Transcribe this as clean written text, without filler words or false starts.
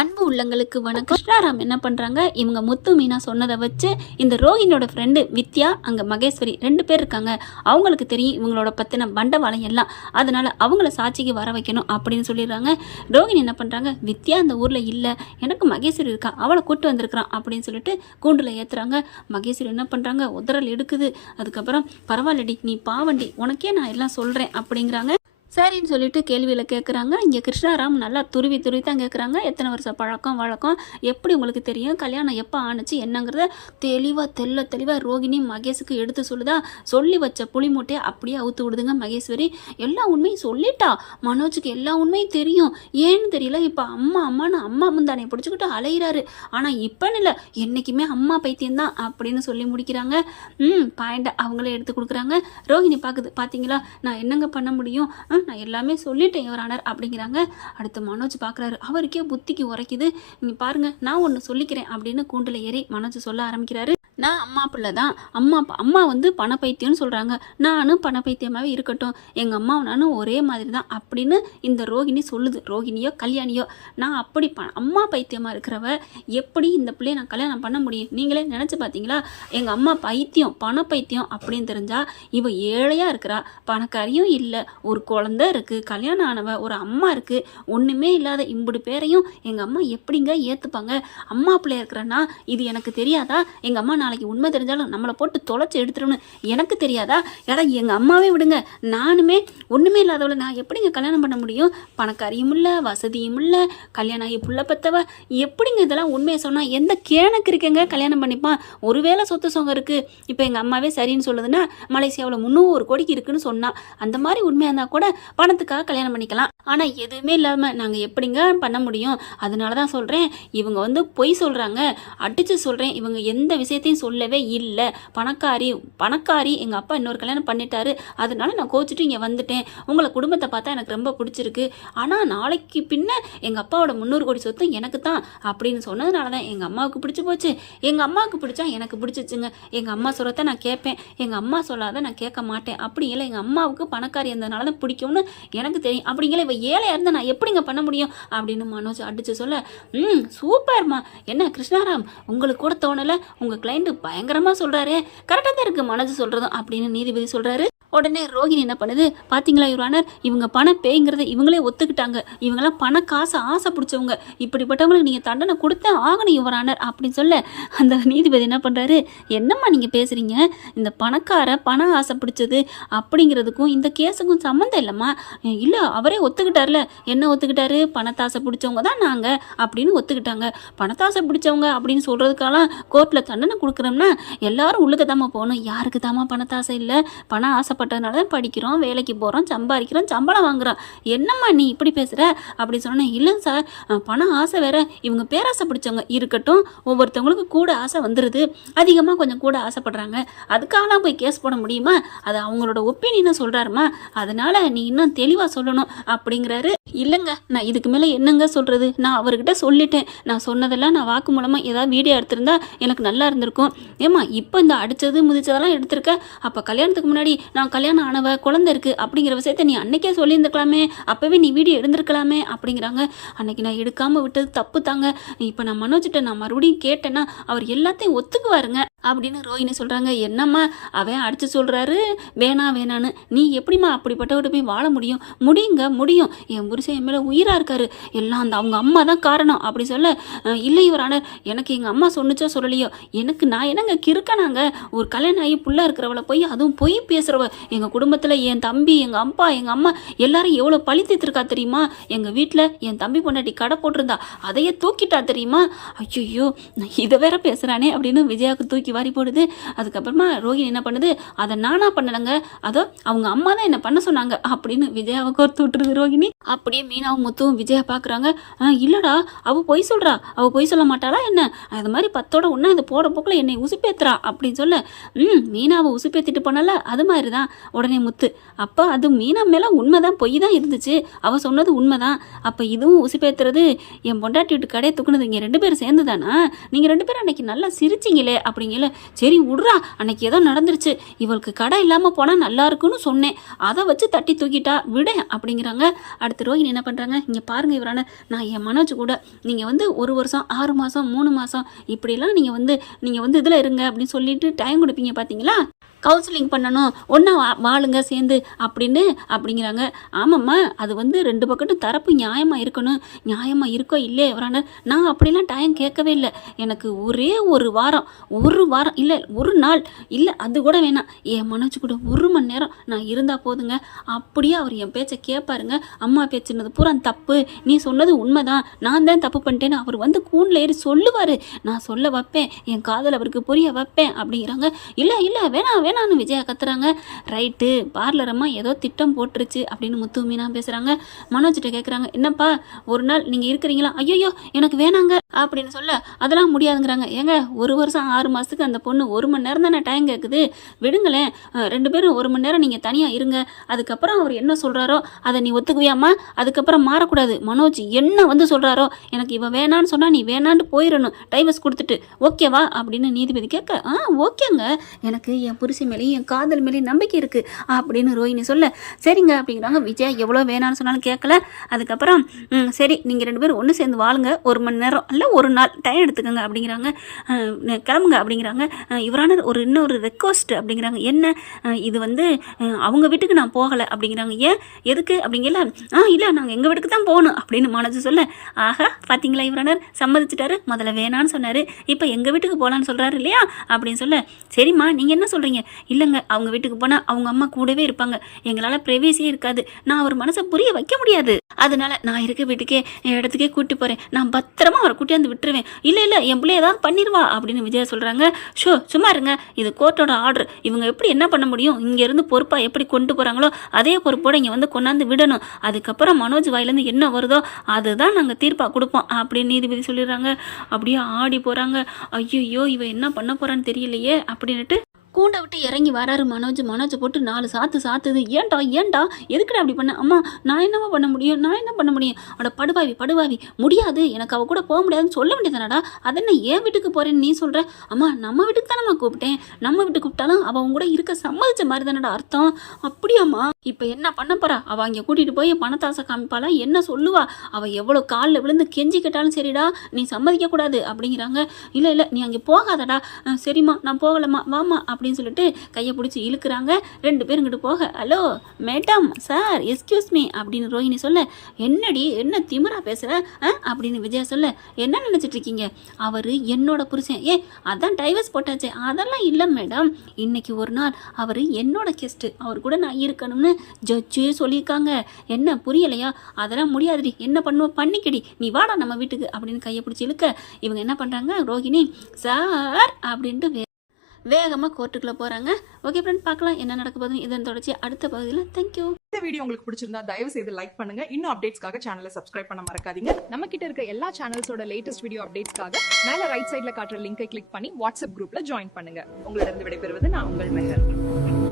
அன்பு உள்ளங்களுக்கு வணக்கம். கிருஷ்ணாராம் என்ன பண்ணுறாங்க, இவங்க முத்து மீனா சொன்னதை வச்சு இந்த ரோஹினியோட ஃப்ரெண்டு வித்யா, அங்கே மகேஸ்வரி 2 பேர் இருக்காங்க. அவங்களுக்கு தெரியும் இவங்களோட பற்றின பண்டவாளம் எல்லாம். அதனால் அவங்கள சாட்சிக்கு வர வைக்கணும் அப்படின்னு சொல்லிடுறாங்க. ரோஹினி என்ன பண்ணுறாங்க, வித்யா அந்த ஊரில் இல்லை, எனக்கு மகேஸ்வரி இருக்கா, அவளை கூட்டு வந்திருக்கிறான் அப்படின்னு சொல்லிட்டு கூண்டில் ஏற்றுறாங்க. மகேஸ்வரி என்ன பண்ணுறாங்க, உதறல் எடுக்குது. அதுக்கப்புறம் பரவாயில்லடி, நீ பாவண்டி, உனக்கே நான் எல்லாம் சொல்கிறேன் அப்படிங்கிறாங்க. சரின்னு சொல்லிட்டு கேள்வியில் கேட்குறாங்க. இங்கே கிருஷ்ணாராம் நல்லா துருவி தான் கேட்குறாங்க. எத்தனை வருஷம் பழக்கம் வழக்கம், எப்படி உங்களுக்கு தெரியும், கல்யாணம் எப்போ ஆணுச்சு என்னங்கிறத தெளிவாக ரோகிணி மகேஷுக்கு எடுத்து சொல்லுதா. சொல்லி வச்ச புளி மூட்டையை அப்படியே அவுத்து விடுதுங்க மகேஸ்வரி. எல்லா உண்மையும் சொல்லிட்டா. மனோஜுக்கு எல்லா உண்மையும் தெரியும். ஏன்னு தெரியல, இப்போ அம்மான்னு அம்மா முந்தானை பிடிச்சிக்கிட்டு அலையிறாரு. ஆனால் இப்போன்னு இல்லை, என்றைக்குமே அம்மா பைத்தியம்தான் அப்படின்னு சொல்லி முடிக்கிறாங்க. பாயிண்ட்டை அவங்களே எடுத்து கொடுக்குறாங்க. ரோஹிணி பார்த்தீங்களா, நான் என்னங்க பண்ண முடியும், நான் எல்லாமே சொல்லிட்டேன் யுவர் ஆனர் அப்படிங்கிறாங்க. அடுத்து மனோஜ் பார்க்குறாரு. அவருக்கே புத்திக்கு உரைக்குது. நீங்கள் பாருங்கள், நான் ஒன்று சொல்லிக்கிறேன் அப்படின்னு கூண்டில் ஏறி மனோஜ் சொல்ல ஆரம்பிக்கிறாரு. நான் அம்மா பிள்ளை தான். அம்மா வந்து பணப்பைத்தியம்னு சொல்கிறாங்க. நானும் பணப்பைத்தியமாகவே இருக்கட்டும், எங்கள் அம்மாவும் நானும் ஒரே மாதிரி தான் அப்படின்னு இந்த ரோஹிணி சொல்லுது. ரோஹிணியோ கல்யாணியோ, நான் அப்படி அம்மா பைத்தியமாக இருக்கிறவ எப்படி இந்த பிள்ளையை நான் கல்யாணம் பண்ண முடியும்? நீங்களே நினச்சி பார்த்தீங்களா? எங்கள் அம்மா பைத்தியம், பணப்பைத்தியம் அப்படின்னு தெரிஞ்சால் இவ ஏழையாக இருக்கிறா, பணக்காரியும் இல்லை, ஒரு குழந்தை இருக்குது, கல்யாணம் ஆனவ, ஒரு அம்மா இருக்குது, ஒன்றுமே இல்லாத இம்புடு பேரையும் எங்கள் அம்மா எப்படிங்க ஏற்றுப்பாங்க? அம்மா பிள்ளையா இருக்கிறன்னா இது எனக்கு தெரியாதா? எங்கள் அம்மா நாளைக்கு உண்மை தெரிஞ்சாலும் நம்மளை போட்டு தொலைச்சி எடுத்துருன்னு எனக்கு தெரியாதா? ஏடா எங்கள் அம்மாவே விடுங்க, நானுமே ஒன்றுமே இல்லாதவளை நான் எப்படிங்க கல்யாணம் பண்ண முடியும்? பணக்காரியும் இல்லை, வசதியும் இல்லை, கல்யாணம் ஆகி புள்ள பெற்றவ, எப்படிங்க இதெல்லாம் உண்மையை சொன்னால் எந்த கேணக்கு இருக்குங்க கல்யாணம் பண்ணிப்பான்? ஒருவேளை சொத்து சொங்க இருக்குது, இப்போ எங்கள் அம்மாவே சரின்னு சொல்லுதுன்னா மலேசியாவில் 300 கோடிக்கு இருக்குன்னு சொன்னால் அந்த மாதிரி உண்மையாக இருந்தால் கூட பணத்துக்காக கல்யாணம் பண்ணிக்கலாம். ஆனால் எதுவுமே இல்லாமல் நாங்கள் எப்படிங்க பண்ண முடியும்? அதனால தான் சொல்கிறேன், இவங்க வந்து பொய் சொல்கிறாங்க, அடித்து சொல்கிறேன், இவங்க எந்த விஷயத்தையும் சொல்லவே இல்லை. பணக்காரி எங்கள் அப்பா இன்னொரு கல்யாணம் பண்ணிட்டாரு, அதனால நான் கோச்சிட்டு இங்கே வந்துட்டேன். உங்களை குடும்பத்தை பார்த்தா எனக்கு ரொம்ப பிடிச்சிருக்கு, ஆனால் நாளைக்கு பின்ன எங்கள் அப்பாவோட 300 கோடி சொத்து எனக்கு தான் அப்படின்னு சொன்னதுனால தான் எங்கள் அம்மாவுக்கு பிடிச்சி போச்சு. எங்கள் அம்மாவுக்கு பிடிச்சா எனக்கு பிடிச்சிச்சுங்க. எங்கள் அம்மா சொல்கிறத நான் கேட்பேன், எங்கள் அம்மா சொல்லாத நான் கேட்க மாட்டேன். அப்படி இல்லை, எங்கள் அம்மாவுக்கு பணக்காரி இருந்ததுனால தான் பிடிக்கும்னு எனக்கு தெரியும். அப்படிங்களா இவ ஏழையாக இருந்தால் நான் எப்படிங்க பண்ண முடியும் அப்படின்னு மனோஜ் அடித்து சொல்ல, சூப்பர்மா, என்ன கிருஷ்ணாராம் உங்களுக்கு கூட தோணலை? உங்கள் கிளைண்ட் பயங்கரமாக சொல்கிறாரு, கரெக்டாக தான் இருக்குது மனோஜ் சொல்கிறதும் அப்படின்னு நீதிபதி சொல்கிறாரு. உடனே ரோஹிணி என்ன பண்ணுது, பார்த்தீங்களா யுவர் ஆனர், இவங்க பண பேய்ங்கிறத இவங்களே ஒத்துக்கிட்டாங்க. இவங்கெல்லாம் பண காசை ஆசை பிடிச்சவங்க, இப்படிப்பட்டவங்களுக்கு நீங்கள் தண்டனை கொடுத்தே ஆகணும் யுவர் ஆனர் அப்படின்னு சொல்ல, அந்த நீதிபதி என்ன பண்ணுறாரு, என்னம்மா நீங்கள் பேசுகிறீங்க, இந்த பணக்கார பண ஆசை பிடிச்சது அப்படிங்கிறதுக்கும் இந்த கேஸுக்கும் சம்மந்தம் இல்லைம்மா. இல்லை, அவரே ஒத்துக்கிட்டார்ல. என்ன ஒத்துக்கிட்டாரு? பணத்தாசை பிடிச்சவங்க தான் நாங்கள் அப்படின்னு ஒத்துக்கிட்டாங்க. பணத்தாசை பிடிச்சவங்க அப்படின்னு சொல்கிறதுக்கெல்லாம் கோர்ட்டில் தண்டனை கொடுக்குறோம்னா எல்லாரும் உள்ளுக்கு தாம்மா போகணும். யாருக்கு தாம்மா பணத்தாசை இல்லை? பண ஆசை பட்டதுனால தான் படிக்கிறோம், வேலைக்கு போகிறோம், சம்பாதிக்கிறோம், சம்பளம் வாங்குகிறோம். என்னம்மா நீ இப்படி பேசுகிற அப்படி சொன்னேன். இல்லைங்க சார், பணம் ஆசை வேற, இவங்க பேராசை பிடிச்சவங்க இருக்கட்டும், ஒவ்வொருத்தவங்களுக்கு கூட ஆசை வந்துடுது, அதிகமாக கொஞ்சம் கூட ஆசைப்படுறாங்க, அதுக்காகலாம் போய் கேஸ் போட முடியுமா? அது அவங்களோட ஒப்பீனியனை சொல்கிறாருமா, அதனால் நீ இன்னும் தெளிவாக சொல்லணும் அப்படிங்கிறாரு. இல்லைங்க, நான் இதுக்கு மேலே என்னங்க சொல்கிறது, நான் அவர்கிட்ட சொல்லிட்டேன், நான் சொன்னதெல்லாம் நான் வாக்கு மூலமாக ஏதாவது வீடியோ எடுத்திருந்தா எனக்கு நல்லா இருந்திருக்கும். ஏம்மா இப்போ இந்த அடித்தது முதிச்சதெல்லாம் எடுத்திருக்க, அப்போ கல்யாணத்துக்கு முன்னாடி நான் கல்யாணம் ஆனவ, குழந்தை இருக்குது அப்படிங்கிற விஷயத்த நீ அன்னைக்கே சொல்லியிருந்துக்கலாமே, அப்போவே நீ வீடியோ எடுந்திருக்கலாமே அப்படிங்கிறாங்க. அன்னைக்கு நான் எடுக்காமல் விட்டது தப்பு தாங்க. இப்போ நான் மனோஜிட்ட நான் மறுபடியும் கேட்டேன்னா அவர் எல்லாத்தையும் ஒத்துக்குவாருங்க அப்படின்னு ரோஹிணி சொல்கிறாங்க. என்னம்மா அவன் அடித்து சொல்கிறாரு வேணான்னு, நீ எப்படிம்மா அப்படிப்பட்டவர்கிட்ட போய் வாழ முடியும்? முடியும், என் புருஷன் என் மேலே உயிராக இருக்காரு, எல்லாம் அந்த அவங்க அம்மா தான் காரணம் அப்படி சொல்ல, இல்லை யுவர் ஆனர், எனக்கு எங்கள் அம்மா சொன்னிச்சோ சொல்லலையோ, நான் என்னங்க கிறுக்கனாங்க, ஒரு கல்யாணம் ஆகி புள்ள இருக்கிறவளை போய் அதுவும் போய் பேசுகிறவ, எங்கள் குடும்பத்தில் என் தம்பி, எங்கள் அப்பா, எங்கள் அம்மா எல்லாரும் எவ்வளோ பழி தீர்த்திருக்கா தெரியுமா? எங்கள் வீட்டில் என் தம்பி பொண்டாட்டி கடை போட்டிருந்தா அதையே தூக்கிட்டா தெரியுமா? ஐயோ இதை வேற பேசுகிறானே அப்படின்னு விஜயாவுக்கு தூக்கி வாரி போடுது. அதுக்கப்புறமா ரோஹிணி என்ன பண்ணுது, அதை நானா பண்ணலைங்க, அதோ அவங்க அம்மா தான் என்ன பண்ண சொன்னாங்க அப்படின்னு விஜயாவை கோர்த்து விட்டுருது ரோஹிணி. அப்படியே மீனாவும் முத்துவும் விஜயா பார்க்குறாங்க. இல்லைடா, அவள் பொய் சொல்கிறா, அவள் பொய் சொல்ல மாட்டாளா என்ன? அது மாதிரி 10ஓட ஒன்றா அது போகிற போக்கில் என்னை உசுப்பேத்துறா அப்படின்னு சொல்ல, மீனாவை உசுப்பேத்திட்டு போனால அது மாதிரி தான் அப்படிங்கிறான். உடனே முத்து, அப்போ அது மீனா மேலே உண்மைதான், பொய் தான் இருந்துச்சு, அவள் சொன்னது உண்மைதான். அப்போ இதுவும் உசுப்பேத்துறது என் பொண்டாட்டி விட்டு கடையை தூக்குனது இங்கே 2 பேரும் சேர்ந்து தானா? நீங்கள் 2 பேரும் அன்னைக்கு நல்லா சிரிச்சிங்களே அப்படிங்கல. சரி விட்றா, அன்னைக்கு ஏதோ நடந்துருச்சு, இவளுக்கு கடை இல்லாமல் போனால் நல்லா இருக்குன்னு சொன்னேன், அதை வச்சு தட்டி தூக்கிட்டா விட அப்படிங்கிறாங்க. அடுத்து ரோஹிணி என்ன பண்ணுறாங்க, இங்கே பாருங்கள் இவரான, நான் என் மனோஜ் கூட நீங்கள் வந்து 1 வருஷம் 6 மாதம் 3 மாதம் இப்படிலாம் நீங்கள் வந்து இதில் இருங்க அப்படின்னு சொல்லிட்டு டைம் கொடுப்பீங்க பார்த்தீங்களா, கவுன்சிலிங் பண்ணணும், ஒன்றா வாழுங்க சேர்ந்து அப்படிங்கிறாங்க. ஆமாம்மா, அது வந்து 2 பக்கட்டும் தரப்பு நியாயமாக இருக்கணும். நியாயமாக இருக்கோ இல்லையே இவரான, நான் அப்படிலாம் டைம் கேட்கவே இல்லை. எனக்கு ஒரே 1 வாரம் இல்லை 1 நாள் இல்லை, அது கூட வேணாம், என் மனோஜ் கூட 1 மணி நேரம் நான் இருந்தால் போதுங்க. அப்படியே அவர் என் பேச்சை கேட்பாருங்க. அம்மா பேச்சுனது பூரா தப்பு, நீ சொன்னது உண்மைதான், நான் தான் தப்பு பண்ணிட்டேன்னு அவர் வந்து கூண்டில் ஏறி சொல்லுவார். நான் சொல்ல வைப்பேன், என் காதல் அவருக்கு புரிய வைப்பேன் அப்படிங்கிறாங்க. இல்லை வேணாம் வேணான்னு விஜயா கத்துறாங்க. ரைட்டு, பார்லரம்மா ஏதோ திட்டம் போட்டுருச்சு அப்படின்னு முத்து மீனா பேசுகிறாங்க. மனோஜ்கிட்ட கேட்குறாங்க, என்னப்பா 1 நாள் நீங்கள் இருக்கிறீங்களா? ஐயோ எனக்கு வேணாங்க அப்படின்னு சொல்ல, அதெல்லாம் முடியாதுங்கிறாங்க. ஏங்க 1 வருஷம் 6 மாதத்துக்கு அந்த பொண்ணு 1 மணி நேரம் தானே டைம் கேட்குது, விடுங்களேன், 2 பேரும் 1 மணி நேரம் நீங்கள் தனியாக இருங்க, அதுக்கப்புறம் அவர் என்ன சொல்கிறாரோ அதை நீ ஒத்துக்குவியாம்மா, அதுக்கப்புறம் மாறக்கூடாது. மனோஜ் என்ன வந்து சொல்கிறாரோ, எனக்கு இவன் வேணான்னு சொன்னால் நீ வேணான்ட்டு போயிடணும், டைவர்ஸ் கொடுத்துட்டு, ஓகேவா அப்படின்னு நீதிபதி கேட்க, ஓகேங்க, எனக்கு என் புருஷன் மேலேயும் என் காதல் மேலேயும் நம்பிக்கை இருக்குது அப்படின்னு ரோஹிணி சொல்ல, சரிங்க அப்படிங்கிறாங்க. விஜயா எவ்வளோ வேணான்னு சொன்னாலும் கேட்கல. அதுக்கப்புறம் சரி, நீங்கள் 2 பேரும் ஒன்று சேர்ந்து வாழுங்க, 1 மணி நேரம் இல்லை 1 நாள் டைம் எடுத்துக்கோங்க அப்படிங்கிறாங்க. கிளம்புங்க அப்படிங்கிறாங்க. இவரான இன்னொரு ரெக்வஸ்ட் அப்படிங்கிறாங்க. என்ன, இது வந்து அவங்க வீட்டுக்கு நான் போகலை அப்படிங்கிறாங்க. ஏன், எதுக்கு அப்படிங்கல, இல்லை நாங்கள் எங்கள் வீட்டுக்கு தான் போகணும் அப்படின்னு மனோஜ் சொல்ல, ஆஹா பார்த்தீங்களா, இவரானர் சம்மதிச்சிட்டாரு, முதல்ல வேணான்னு சொன்னார், இப்போ எங்கள் வீட்டுக்கு போகலான்னு சொல்கிறாரு இல்லையா அப்படின்னு சொல்ல, சரிம்மா நீங்கள் என்ன சொல்கிறீங்க? இல்லைங்க, அவங்க வீட்டுக்கு போனால் அவங்க அம்மா கூடவே இருப்பாங்க, எங்களால் ப்ரைவேசியே இருக்காது, நான் அவர் மனசை புரிய வைக்க முடியாது, அதனால நான் இருக்க வீட்டுக்கே இடத்துக்கே கூட்டி போகிறேன், நான் பத்திரமா அவரை கூட்டியாந்து விட்டுருவேன். இல்லை என் பிள்ளை ஏதாவது பண்ணிடுவா அப்படின்னு விஜயா சொல்கிறாங்க. சும்மா இருங்க, இது கோர்ட்டோட ஆர்டர், இவங்க எப்படி என்ன பண்ண முடியும், இங்கேருந்து பொறுப்பாக எப்படி கொண்டு போகிறாங்களோ அதே பொறுப்போடு இங்கே வந்து கொண்டாந்து விடணும், அதுக்கப்புறம் மனோஜ் வாயிலேருந்து என்ன வருதோ அதுதான் நாங்கள் தீர்ப்பாக கொடுப்போம் அப்படின்னு நீதிபதி சொல்லிடுறாங்க. அப்படியே ஆடி போகிறாங்க. ஐயோ இவ என்ன பண்ண போகிறான்னு தெரியலையே அப்படின்ட்டு கூண்டை விட்டு இறங்கி வராரு மனோஜ் போட்டு 4 சாத்துது. ஏன்டா எதுக்குடா அப்படி பண்ண? அம்மா நான் என்ன பண்ண முடியும் அட படுவாவி முடியாது, எனக்கு அவ கூட போக முடியாதுன்னு சொல்ல வேண்டியதானடா, அதென்ன என் வீட்டுக்கு போகிறேன்னு நீ சொல்கிற? அம்மா நம்ம வீட்டுக்கு தானம்மா கூப்பிட்டேன், நம்ம வீட்டுக்கு கூப்பிட்டாலும் அவள் அவங்க கூட இருக்க சம்மதிச்ச மாதிரி தானடா அர்த்தம். அப்படியாம்மா, இப்போ என்ன பண்ண போறா? அவள் அங்கே கூட்டிகிட்டு போய் பணத்தாசை காமிப்பாளா, என்ன சொல்லுவா? அவள் எவ்வளோ காலில் விழுந்து கெஞ்சி கேட்டாலும் சரிடா, நீ சம்மதிக்கக்கூடாது அப்படிங்கிறாங்க. இல்லை நீ அங்கே போகாதடா. சரிம்மா நான் போகலம்மா, வாமா அப்படின்னு சொல்லிட்டு கையை பிடிச்சி இழுக்கிறாங்க. 2 பேரும் இங்கிட்டு போக, hello madam sir excuse me அப்படின்னு ரோஹிணி சொல்ல, என்னடி என்ன திமிரா பேசுகிற அப்படின்னு விஜயா சொல்ல, என்ன நினச்சிட்டு இருக்கீங்க, அவர் என்னோட புருஷன், அதான் டைவர்ஸ் போட்டாச்சே. அதெல்லாம் இல்லை மேடம், இன்னைக்கு ஒரு நாள் அவர் என்னோட கெஸ்ட்டு, அவர் கூட நான் இருக்கணும்னு ஜட்ஜே சொல்லியிருக்காங்க. என்ன புரியலையா? அதெல்லாம் முடியாதுடி, என்ன பண்ணுவோம் பண்ணிக்கடி, நீ வாடா நம்ம வீட்டுக்கு அப்படின்னு கையை பிடிச்சி இழுக்க, இவங்க என்ன பண்ணுறாங்க, ரோஹிணி சார் அப்படின்ட்டு வேகமாக கோர்ட்டுக்குள்ளே போகிறாங்க. ஓகே ஃப்ரெண்ட், பார்க்கலாம் என்ன நடக்க போகுதுன்னு. இதன் தொடர்ச்சி அடுத்த பகுதியில். தேங்க்யூ. இந்த வீடியோ உங்களுக்கு பிடிச்சிருந்தா தயவு செய்து லைக் பண்ணுங்க. இன்னும் அப்டேட்ஸ்க்காக சேனலை சப்ஸ்கிரைப் பண்ண மறக்காதீங்க. நம்ம கிட்ட இருக்க எல்லா சேனல்ஸோட லேட்டஸ்ட் வீடியோ அப்டேட்ஸ்க்காக மேல ரைட் சைட்ல காட்டுற லிங்கை கிளிக் பண்ணி வாட்ஸ்அப் குரூப்ல ஜாயின் பண்ணுங்க. உங்களிடம் விடைபெறுவது நான் உங்கள் மெஹர்.